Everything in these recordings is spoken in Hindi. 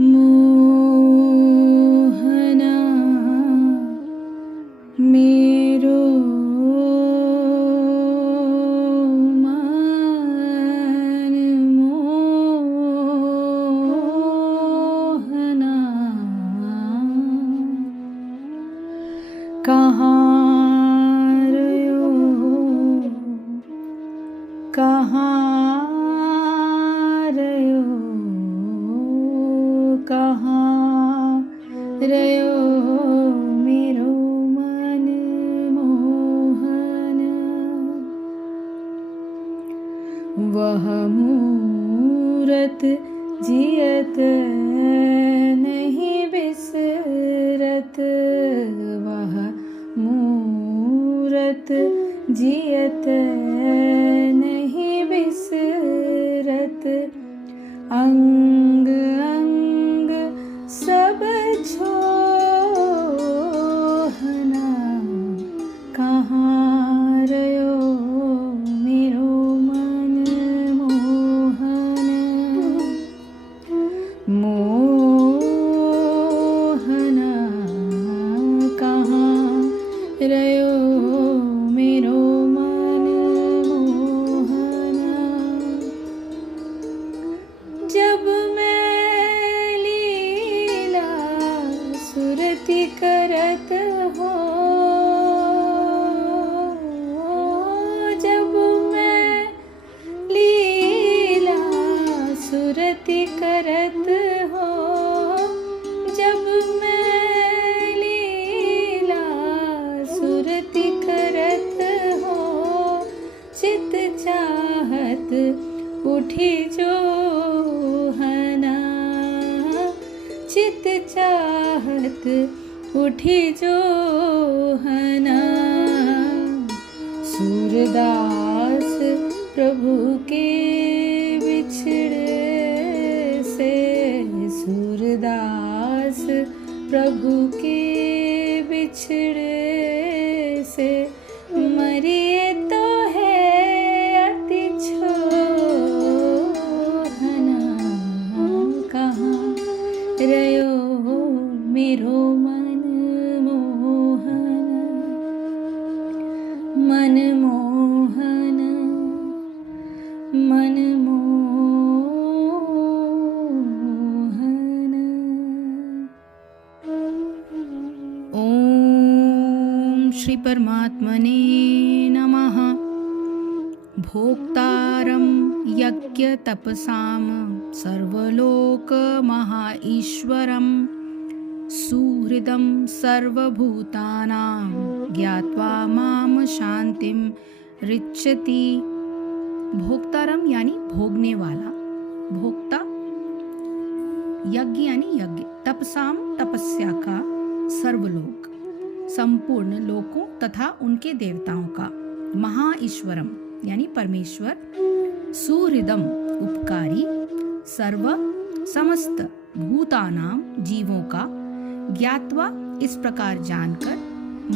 मोहना मेरो मन मोहना कहाँ रह्यो कहाँ रह्यो कहाँ रह्यो मेरो मन मोहन वह मूरत जियत नहीं बिसरत वह मूरत जियत नहीं बिसरत अंग अंग सब छोहना कहाँ रह्यो मेरो मन मोहन मोहना कहाँ रह्यो मेरो मन मोहना जब मैं लीला सुरति करत हो जब मैं लीला सुरति करत हो जब मैं लीला सुरति करत हो चित चाहत उठी जो हना चित चाहत उठी जो हना सूरदास प्रभु के बिछड़े से सूरदास प्रभु के बिछड़े से मरिए तो है अति छोहना कहाँ रह्यो मेरो मन मोहन मन मोहन मन मोहन ओम श्री परमात्मने नमः भोक्तारं यज्ञ तपसाम सर्वलोक महाईश्वरं सुहृदं सर्वभूतानां ज्ञात्वा माम शांतिं रिच्यति भोक्तारम यानी भोगने वाला भोक्ता यज्ञ यानी यज्ञ तपसाम तपस्या का सर्वलोक संपूर्ण लोकों तथा उनके देवताओं का महाईश्वरम यानी परमेश्वर सुहृदम उपकारी सर्व समस्त भूतानाम जीवों का ज्ञात्वा इस प्रकार जानकर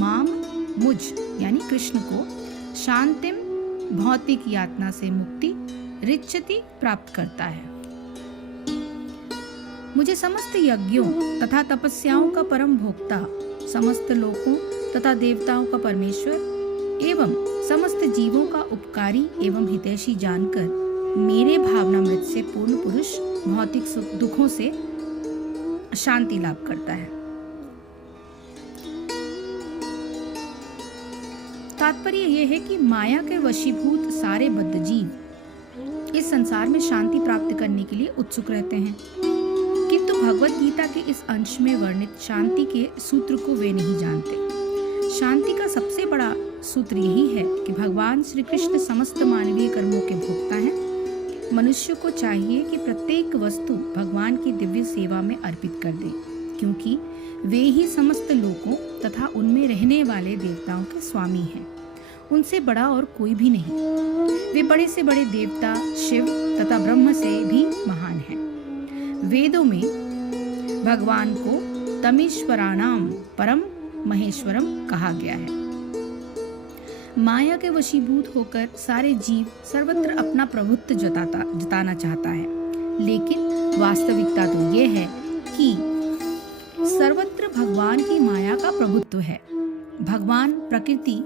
माम मुझ यानी कृष्ण को शांतिम भौतिक यातना से मुक्ति रिच्यति प्राप्त करता है मुझे समस्त यज्ञों तथा तपस्याओं का परम भोक्ता समस्त लोकों तथा देवताओं का परमेश्वर एवं समस्त जीवों का उपकारी एवं हितैषी जानकर मेरे भावनामृत से पूर्ण पुरुष भौतिक सुख दुखों से शांति लाभ करता है। तात्पर्य यह है कि माया के वशीभूत सारे बद्ध जीव इस संसार में शांति प्राप्त करने के लिए उत्सुक रहते हैं, किंतु भगवत गीता के इस अंश में वर्णित शांति के सूत्र को वे नहीं जानते। शांति का सबसे बड़ा सूत्र यही है कि भगवान श्री कृष्ण समस्त मानवीय कर्मों के भोक्ता हैं। मनुष्य को चाहिए कि प्रत्येक वस्तु भगवान की दिव्य सेवा में अर्पित कर दे, क्योंकि वे ही समस्त लोकों तथा उनमें रहने वाले देवताओं के स्वामी हैं। उनसे बड़ा और कोई भी नहीं। वे बड़े से बड़े देवता शिव तथा ब्रह्म से भी महान हैं। वेदों में भगवान को तमीश्वराणाम परम महेश्वरम कहा गया है। माया के वशीभूत होकर सारे जीव सर्वत्र अपना प्रभुत्व जताना चाहता है, लेकिन वास्तविकता तो ये है कि सर्वत्र भगवान की माया का प्रभुत्व है। भगवान प्रकृति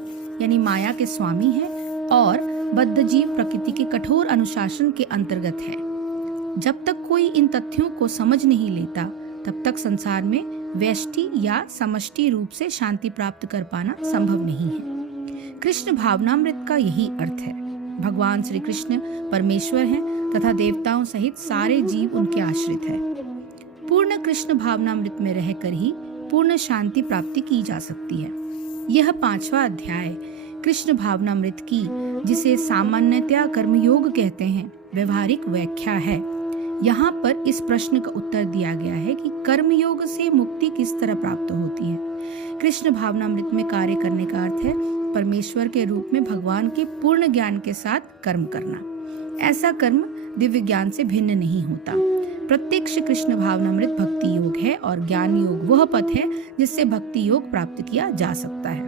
यानी माया के स्वामी है और बद्ध जीव प्रकृति के कठोर अनुशासन के अंतर्गत है। जब तक कोई इन तथ्यों को समझ नहीं लेता तब तक संसार में व्यष्टि या समष्टि रूप से शांति प्राप्त कर पाना संभव नहीं है। कृष्ण भावनामृत का यही अर्थ है। भगवान श्री कृष्ण परमेश्वर हैं तथा देवताओं सहित सारे जीव उनके आश्रित हैं। पूर्ण कृष्ण भावनामृत में रहकर ही पूर्ण शांति प्राप्ति की जा सकती है। यह 5वां अध्याय कृष्ण भावनामृत की, जिसे सामान्यतया कर्मयोग कहते हैं, व्यवहारिक व्याख्या है। यहाँ पर इस प्रश्न का उत्तर दिया गया है कि कर्मयोग से मुक्ति किस तरह प्राप्त होती है। कृष्ण भावनामृत में कार्य करने का अर्थ है परमेश्वर के रूप में भगवान के पूर्ण ज्ञान के साथ कर्म करना। ऐसा कर्म दिव्य ज्ञान से भिन्न नहीं होता। प्रत्यक्ष कृष्ण भावनामृत भक्ति योग है और ज्ञान योग वह पथ है जिससे भक्ति योग प्राप्त किया जा सकता है।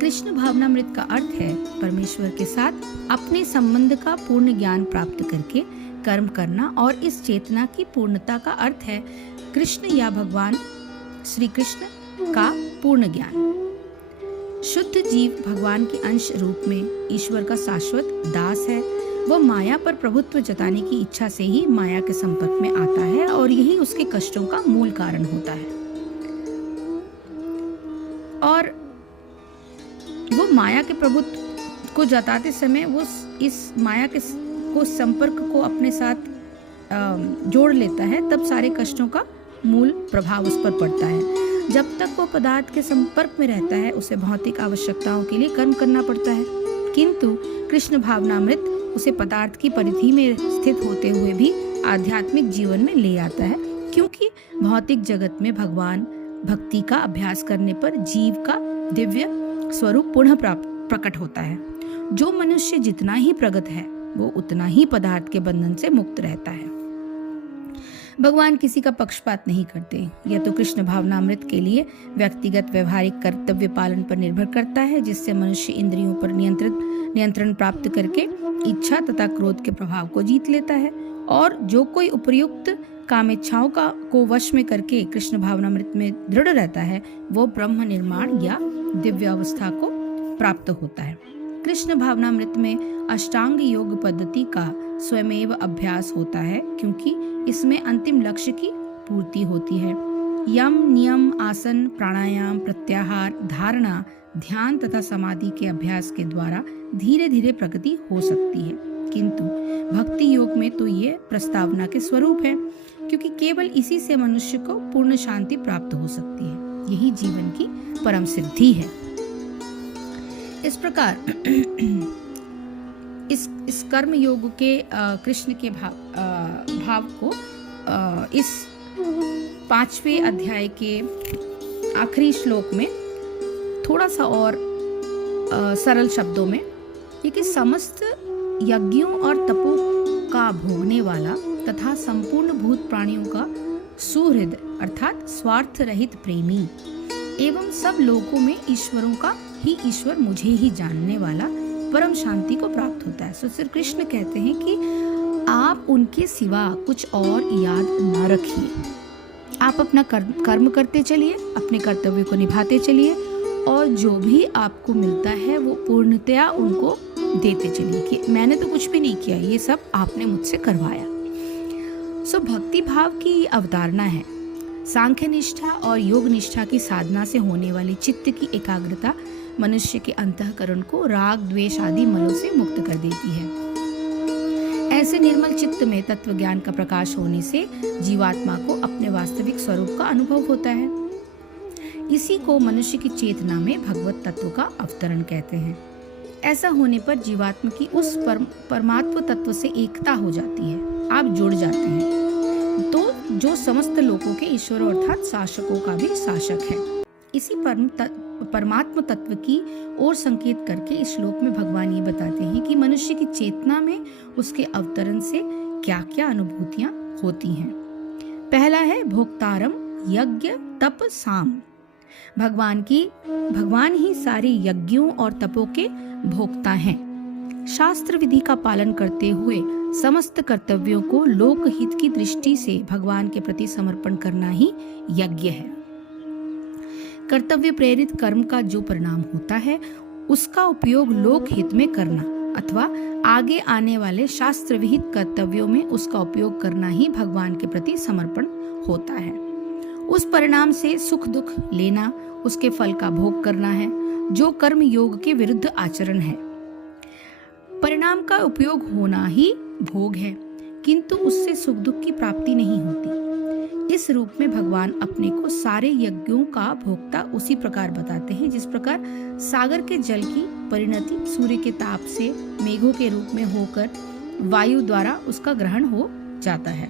कृष्ण भावनामृत का अर्थ है परमेश्वर के साथ अपने संबंध का पूर्ण ज्ञान प्राप्त करके कर्म करना, और इस चेतना की पूर्णता का अर्थ है कृष्ण या भगवान श्री कृष्ण का पूर्ण ज्ञान। शुद्ध जीव भगवान के अंश रूप में ईश्वर का शाश्वत दास है। वह माया पर प्रभुत्व जताने की इच्छा से ही माया के संपर्क में आता है और यही उसके कष्टों का मूल कारण होता है। और वो माया के प्रभुत्व को जताते समय वो इस माया के संपर्क को अपने साथ जोड़ लेता है, तब सारे कष्टों का मूल प्रभाव उस पर पड़ता है। जब तक वो पदार्थ के संपर्क में रहता है उसे भौतिक आवश्यकताओं के लिए कर्म करना पड़ता है, किंतु कृष्ण भावनामृत उसे पदार्थ की परिधि में स्थित होते हुए भी आध्यात्मिक जीवन में ले आता है, क्योंकि भौतिक जगत में भगवान भक्ति का अभ्यास करने पर जीव का दिव्य स्वरूप पुनः प्रकट होता है। जो मनुष्य जितना ही प्रगत है वो उतना ही पदार्थ के बंधन से मुक्त रहता है। भगवान किसी का पक्षपात नहीं करते। यह तो कृष्ण भावनामृत के लिए व्यक्तिगत व्यवहारिक कर्तव्य पालन पर निर्भर करता है, जिससे मनुष्य इंद्रियों पर नियंत्रण प्राप्त करके इच्छा तथा क्रोध के प्रभाव को जीत लेता है, और जो कोई उपर्युक्त कामेच्छाओं को वश में करके कृष्ण भावनामृत में दृढ़ रहता है वो ब्रह्म निर्माण या दिव्य अवस्था को प्राप्त होता है। कृष्ण भावनामृत में अष्टांग योग पद्धति का स्वयमेव अभ्यास होता है, क्योंकि इसमें अंतिम लक्ष्य की पूर्ति होती है। यम, नियम, आसन, प्राणायाम, प्रत्याहार, धारणा, ध्यान तथा समाधि के अभ्यास के द्वारा धीरे धीरे प्रगति हो सकती है, किंतु भक्ति योग में तो ये प्रस्तावना के स्वरूप है, क्योंकि केवल इसी से मनुष्य को पूर्ण शांति प्राप्त हो सकती है। यही जीवन की परम सिद्धि है। इस प्रकार इस कर्म योग के कृष्ण के भाव को इस 5वें अध्याय के आखिरी श्लोक में थोड़ा सा और सरल शब्दों में, कि समस्त यज्ञों और तपों का भोगने वाला तथा संपूर्ण भूत प्राणियों का सुहृद अर्थात स्वार्थ रहित प्रेमी एवं सब लोगों में ईश्वरों का ही ईश्वर मुझे ही जानने वाला परम शांति को प्राप्त होता है। सो श्री कृष्ण कहते हैं कि आप उनके सिवा कुछ और याद न रखिए। आप अपना कर्म करते चलिए, अपने कर्तव्य को निभाते चलिए, और जो भी आपको मिलता है वो पूर्णतया उनको देते चलिए कि मैंने तो कुछ भी नहीं किया, ये सब आपने मुझसे करवाया। सो भक्ति भाव की अवधारणा है सांख्य निष्ठा और योग निष्ठा की साधना से होने वाली चित्त की एकाग्रता मनुष्य के अंतःकरण को राग, द्वेष आदि मलों से मुक्त कर देती है। ऐसे निर्मल चित्त में तत्व ज्ञान का प्रकाश होने से जीवात्मा को अपने वास्तविक स्वरूप का अनुभव होता है। इसी को मनुष्य की चेतना में भगवत तत्व का अवतरण कहते हैं। ऐसा होने पर जीवात्मा की उस परमात्म तत्व से एकता हो जाती है, आप जुड़ जाते हैं, तो जो समस्त लोगों के ईश्वर अर्थात शासकों का भी शासक है। इसी परमात्म तत्व की ओर संकेत करके इस श्लोक में भगवान ये बताते हैं कि मनुष्य की चेतना में उसके अवतरण से क्या क्या अनुभूतियां होती हैं। पहला है भोक्तारम यज्ञ तप साम। भगवान ही सारे यज्ञों और तपों के भोक्ता हैं। शास्त्र विधि का पालन करते हुए समस्त कर्तव्यों को लोकहित की दृष्टि से भगवान के प्रति समर्पण करना ही यज्ञ है। कर्तव्य प्रेरित कर्म का जो परिणाम होता है उसका उपयोग लोकहित में करना अथवा आगे आने वाले शास्त्र विहित कर्तव्यों में उसका उपयोग करना ही भगवान के प्रति समर्पण होता है। उस परिणाम से सुख दुख लेना, उसके फल का भोग करना है, जो कर्म योग के विरुद्ध आचरण है। परिणाम का उपयोग होना ही भोग है, किंतु उससे सुख दुख की प्राप्ति नहीं होती। इस रूप में भगवान अपने को सारे यज्ञों का भोक्ता उसी प्रकार बताते हैं जिस प्रकार सागर के जल की परिणति सूर्य के ताप से मेघों के रूप में होकर वायु द्वारा उसका ग्रहण हो जाता है।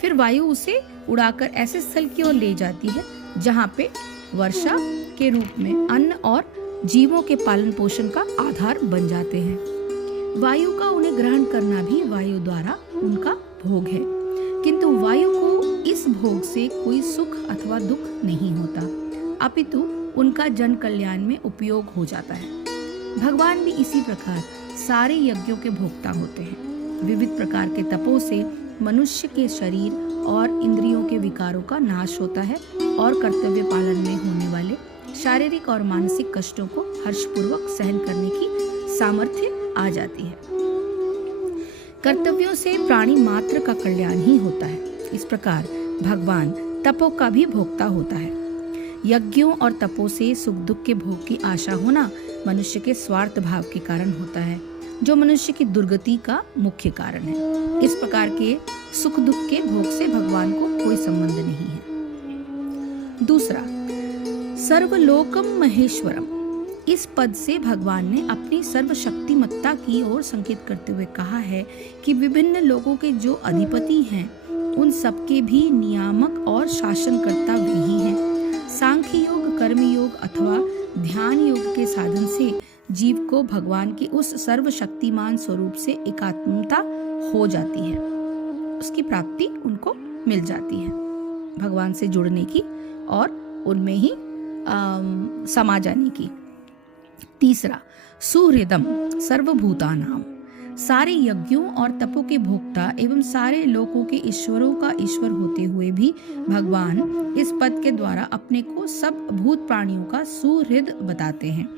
फिर वायु उसे उड़ाकर ऐसे स्थल की ओर ले जाती है जहाँ पे वर्षा के रूप में अन्न और जीवों के पालन पोषण का आधार बन जाते हैं। वायु का उन्हें ग्रहण करना भी वायु द्वारा उनका भोग है, किंतु वायु को इस भोग से कोई सुख अथवा दुख नहीं होता, अपितु उनका जन कल्याण में उपयोग हो जाता है। भगवान भी इसी प्रकार सारे यज्ञों के भोक्ता होते हैं। विविध प्रकार के तपों से मनुष्य के शरीर और इंद्रियों के विकारों का नाश होता है और कर्तव्य पालन में होने वाले शारीरिक और मानसिक कष्टों को हर्षपूर्वक सहन करने की सामर्थ्य आ जाती है। कर्तव्यों से प्राणी मात्र का कल्याण ही होता है। इस प्रकार भगवान तपों का भी भोक्ता होता है। यज्ञों और तपों से सुख दुख के भोग की आशा होना मनुष्य के स्वार्थ भाव के कारण होता है, जो मनुष्य की दुर्गति का मुख्य कारण है। इस प्रकार के सुख दुख के भोग से भगवान को कोई संबंध नहीं है। दूसरा, सर्वलोकम महेश्वरम। इस पद से भगवान ने अपनी सर्वशक्तिमत्ता की ओर संकेत करते हुए कहा है कि विभिन्न लोगों के जो अधिपति हैं उन सबके भी नियामक और शासनकर्ता वही हैं। सांख्य योग, कर्म योग अथवा ध्यान योग के साधन से जीव को भगवान के उस सर्वशक्तिमान स्वरूप से एकात्मता हो जाती है, उसकी प्राप्ति उनको मिल जाती है, भगवान से जुड़ने की और उनमें ही समा जाने की। तीसरा, सुहृदम सर्वभूतानाम। सारे यज्ञों और तपों के भोक्ता एवं सारे लोकों के ईश्वरों का ईश्वर होते हुए भी भगवान इस पद के द्वारा अपने को सब भूत प्राणियों का सुहृद बताते हैं।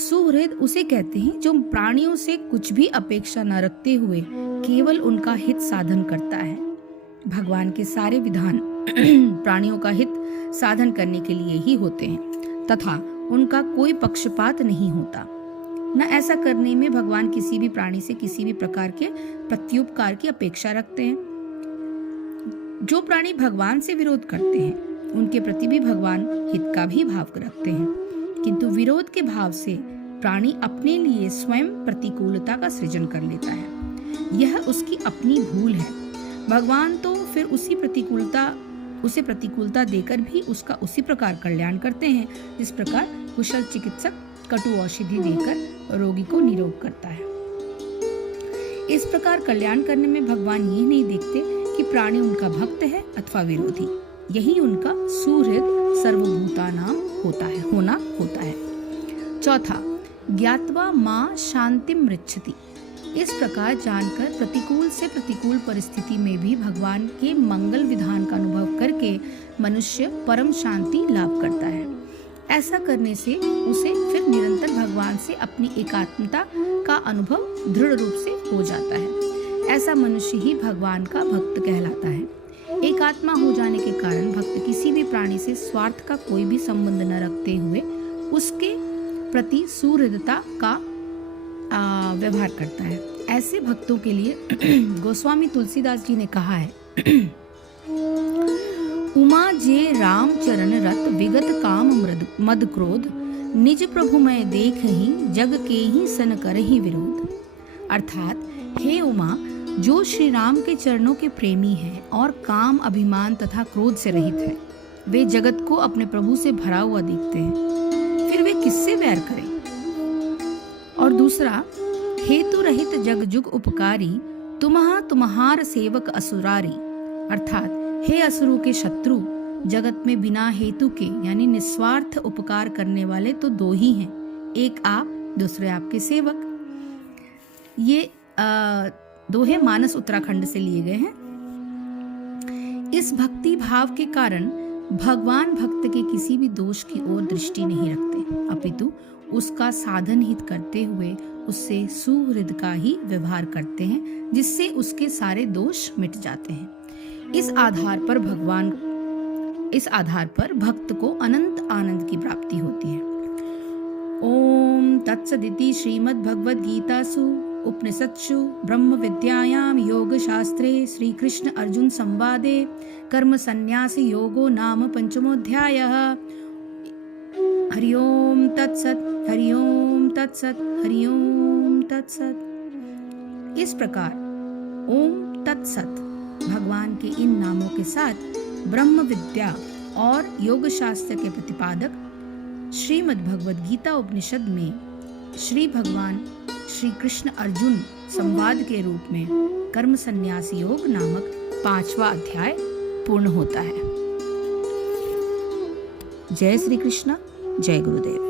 सुहृद उसे कहते हैं जो प्राणियों से कुछ भी अपेक्षा न रखते हुए केवल उनका हित साधन करता है। भगवान के सारे विधान प्राणियों का हित साधन करने के लिए ही होते हैं तथा उनका कोई पक्षपात नहीं होता। न ऐसा करने में भगवान किसी भी प्राणी से किसी भी प्रकार के प्रत्युपकार की अपेक्षा रखते हैं। जो प्राणी भगवान से विरोध करते हैं उनके प्रति भी भगवान हित का भी भाव रखते हैं, किंतु विरोध के भाव से प्राणी अपने लिए स्वयं प्रतिकूलता का सृजन कर लेता है। यह उसकी अपनी भूल है। भगवान तो फिर उसे प्रतिकूलता देकर भी उसका उसी प्रकार कल्याण करते हैं जिस प्रकार कुशल चिकित्सक कटु औषधि देकर रोगी को निरोग करता है। इस प्रकार कल्याण करने में भगवान ये नहीं देखते कि प्राणी उनका भक्त है अथवा विरोधी। यही उनका सुहृद सर्वभूतानाम होना होता है। चौथा, ज्ञात्वा मां शांतिम मृच्छति। इस प्रकार जानकर प्रतिकूल से प्रतिकूल परिस्थिति में भी भगवान के मंगल विधान का अनुभव करके मनुष्य परम शांति लाभ करता है। ऐसा करने से उसे फिर निरंतर भगवान से अपनी एकात्मता का अनुभव दृढ़ रूप से हो जाता है। ऐसा मनुष्य ही भगवान का भक्त कहलाता है। एकात्मा हो जाने के कारण भक्त किसी भी प्राणी से स्वार्थ का कोई भी संबंध न रखते हुए उसके प्रति सुहृदता का व्यवहार करता है। ऐसे भक्तों के लिए गोस्वामी तुलसीदास जी ने कहा है, उमा जे राम चरण रत विगत काम मद क्रोध, निज प्रभु मैं देख ही जग के ही सन कर ही विरोध। अर्थात हे उमा, जो श्री राम के चरणों के प्रेमी हैं और काम, अभिमान तथा क्रोध से रहित है, वे जगत को अपने प्रभु से भरा हुआ देखते हैं, फिर वे किससे वैर करें। और दूसरा, हेतु रहित जग जुग उपकारी, तुम्हार सेवक असुरारी। अर्थात हे असुरों के शत्रु, जगत में बिना हेतु के यानी निस्वार्थ उपकार करने वाले तो दो ही हैं, एक आप, दूसरे आपके सेवक। ये दोहे मानस उत्तराखंड से लिए गए हैं। इस भक्ति भाव के कारण भगवान भक्त के किसी भी दोष की ओर दृष्टि नहीं रखते, अपितु उसका साधन हित करते हुए उससे सुहृद का ही व्यवहार करते हैं, जिससे उसके सारे दोष मिट जाते हैं। इस आधार पर भक्त को अनंत आनंद की प्राप्ति होती है। ओम तत्सदिति श्रीमद् भगवद गीतासु उपनिषत्सु ब्रह्म विद्यायां योग शास्त्रे श्री कृष्ण अर्जुन संवादे कर्म संन्यासी योगो नाम पंचमोऽध्यायः। हरि ओम तत्सत, हरि ओम तत्सत, हरि ओम तत्सत। इस प्रकार ओम तत्सत भगवान के इन नामों के साथ ब्रह्म विद्या और योग शास्त्र के प्रतिपादक श्रीमद् भगवद गीता उपनिषद में श्री भगवान श्री कृष्ण अर्जुन संवाद के रूप में कर्म संन्यास योग नामक 5वां अध्याय पूर्ण होता है। जय श्री कृष्ण, जय गुरुदेव।